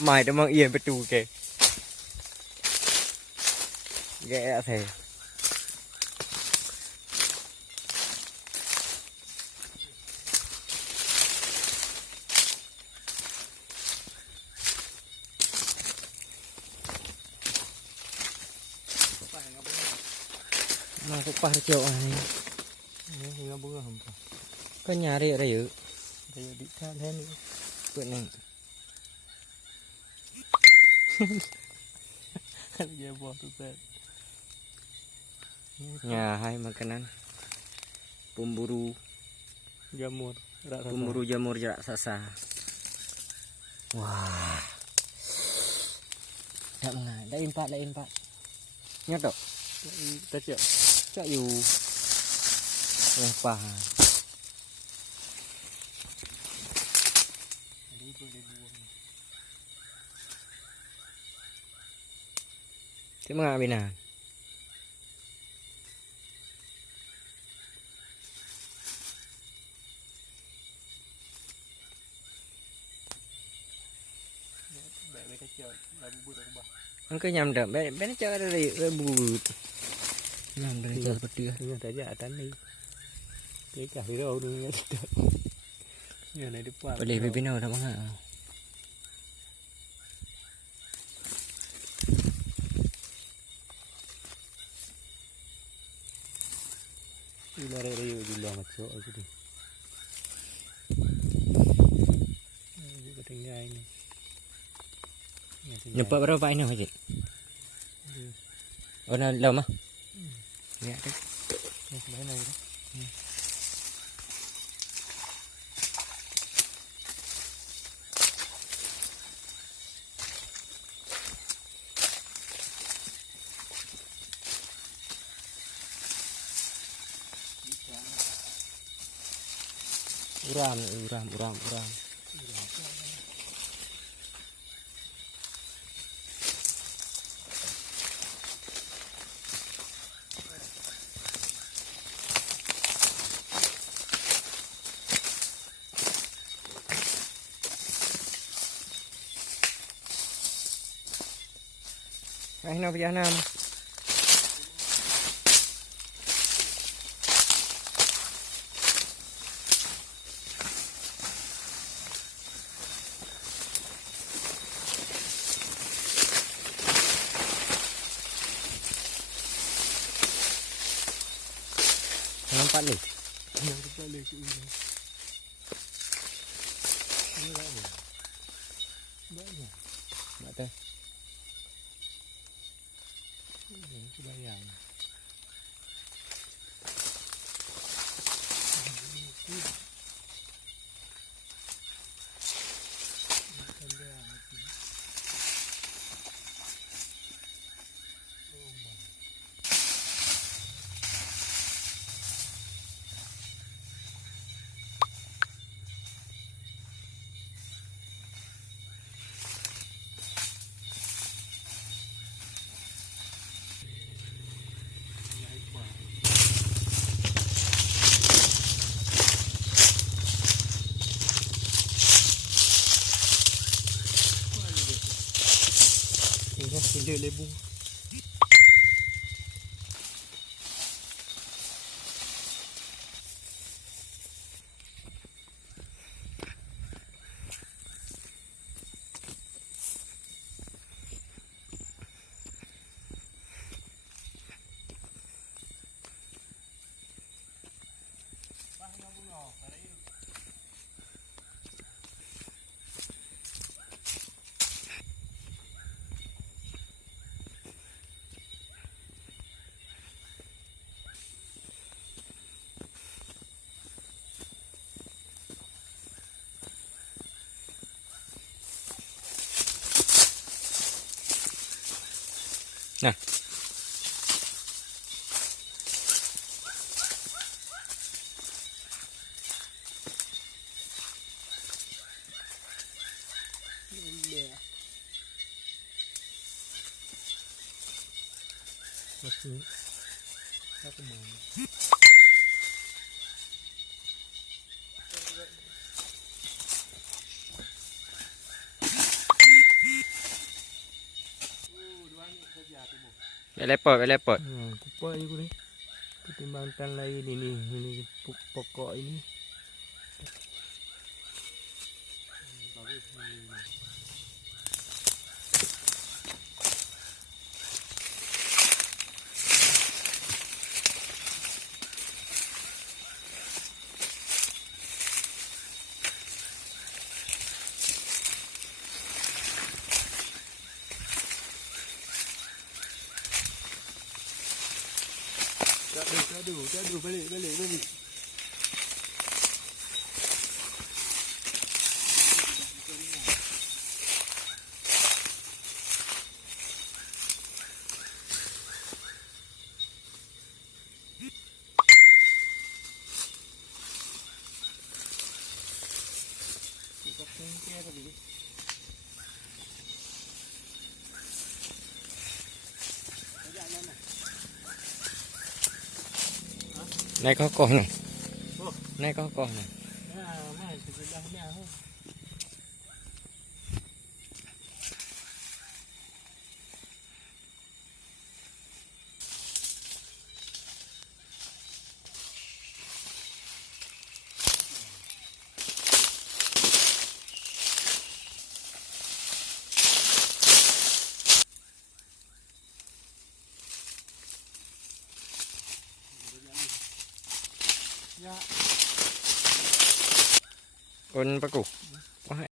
mày đã mang yên betul ke. Ghẹ thề. Mà cũng ba triệu này. Nó bữa không có. Có nhà đi ở đây ở. Đây đi theo thế nữa. Quên này. Dia buat tu set. Nhà hai makanan. Pemburu Jamur. Pemburu jamur raksasa. Wah. Đậm ngà, đã im phạt. Nhắc đâu. Ta chợ. Chợ dù. Yang pa. Thế mà bên nào? Anh cứ nhầm đậm bé nó chơi ở đây ở bùi nhầm đây chơi bật đưa Ini tak ada tan ni. Dia cah hero dulu. Ni ada depan. boleh pergi nào dah bang. Ini ada raya juga macam aku tu. Ini ketinggalan ini. Nampak berapa ini hajat? Oh nak lama? Ya tu. Mana ni? Uram. Ay no bây nam. Nampak ni. Yang kita boleh ke ini. Ini apa? Banyak. Mata. Ini sudah yang. Dia lebu. Nah. Satu mana? เลยเปิดไปเลยเปิด กูเปิดอยู่กูนี่กูtimbang tan lagi ini pokok ini. Aduh, balik. Này có con này. Này có con này. Con bác cục. Có hay.